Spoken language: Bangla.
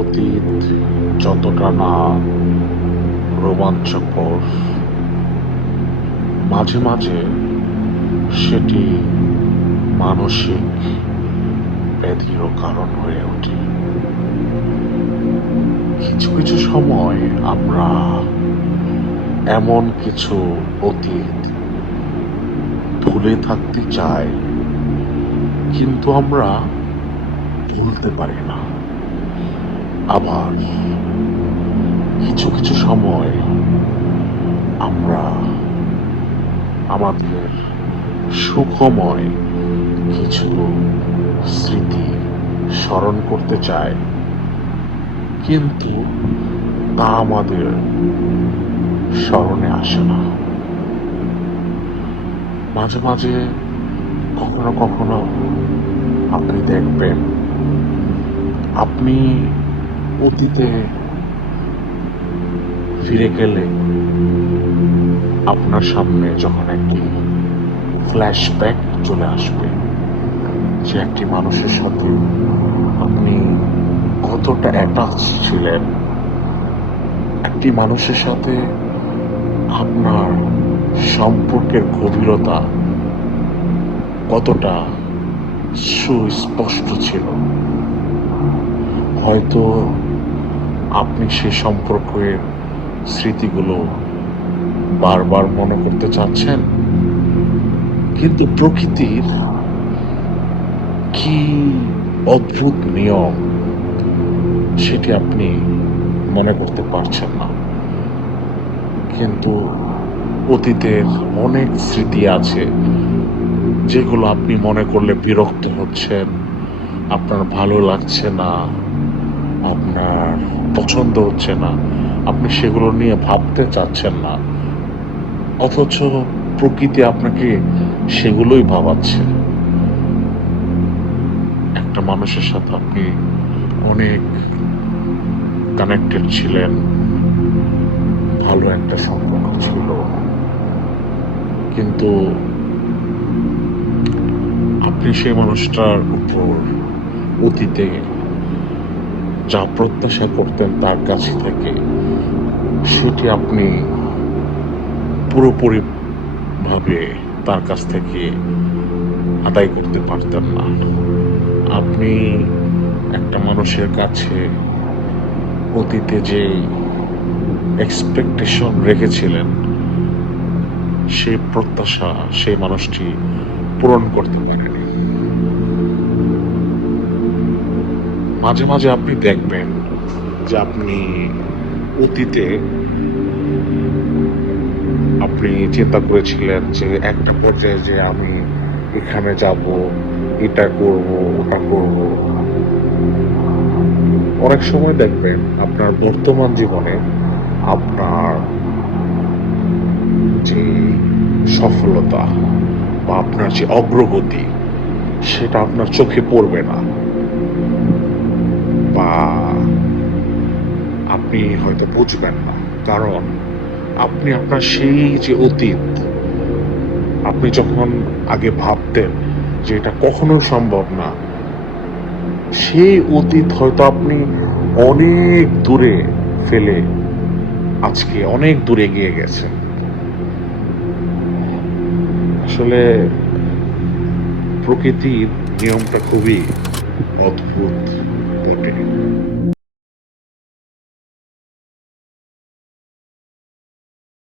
অতীত যতটা না রোমাঞ্চকর, মাঝে মাঝে সেটি মানসিক ব্যাধিরও কারণ হয়ে ওঠে। কিছু কিছু সময় আমরা এমন কিছু অতীত ভুলে থাকতে চাই, কিন্তু আমরা ভুলতে পারি না। আবার কিছু কিছু সময় আমরা আমাদের সুখময় কিছু স্মৃতি স্মরণ করতে চাই, কিন্তু তা আমাদের স্মরণে আসে না। মাঝে মাঝে কখনো কখনো আপনি দেখবেন, আপনি অতীতে ফিরে গেলে আপনার সামনে যখন একটি ফ্ল্যাশব্যাক চলে আসবে, যে একটি মানুষের সাথে আপনি কতটা অ্যাটাচ ছিলেন, একটি মানুষের সাথে আপনার সম্পর্কের গভীরতা কতটা সুস্পষ্ট ছিল। হয়তো আপনি সেই সম্পর্কের স্মৃতিগুলো বারবার মনে করতে চাচ্ছেন, কিন্তু প্রকৃতির কি অদ্ভুত নিয়ম সেটি আপনি মনে করতে পারছেন না। কিন্তু অতীতের অনেক স্মৃতি আছে যেগুলো আপনি মনে করলে বিরক্ত হচ্ছেন, আপনার ভালো লাগছে না, আপনার পছন্দ হচ্ছে না, আপনি সেগুলো নিয়ে ভাবতে চাচ্ছেন না, অথচ প্রকৃতি আপনাকে সেগুলোই ভাবাচ্ছে। একটা মানুষের সাথে আপনি অনেক কানেক্টেড ছিলেন, ভালো একটা সম্পর্ক ছিল, কিন্তু আপনি সেই মানুষটার উপর অতীতে যা প্রত্যাশা করতেন তার কাছে থেকে, সেটি আপনি পুরোপুরি ভাবে তার কাছ থেকে আদায় করতে পারতেন না। আপনি একটা মানুষের কাছে অতীতে যে এক্সপেকটেশন রেখেছিলেন, সেই প্রত্যাশা সেই মানুষটি পূরণ করতে পারেনি। মাঝে মাঝে আপনি দেখবেন যে আপনি অতীতে আপনি চিন্তা করেছিলেন যে একটা পর্যায়ে যে আমি এখানে যাব, এটা করব, ওটা করব। অনেক সময় দেখবেন আপনার বর্তমান জীবনে আপনার যে সফলতা বা আপনার যে অগ্রগতি, সেটা আপনার চোখে পড়বে না, বা আপনি হয়তো বুঝবেন না। কারণ আপনি আপনার সেই যে অতীত, আপনি যখন আগে ভাবতেন যে এটা কখনো সম্ভব না, সেই অতীত হয়তো আপনি অনেক দূরে ফেলে আজকে অনেক দূরে এগিয়ে গেছেন। আসলে প্রকৃতির নিয়মটা খুবই অদ্ভুত বটে।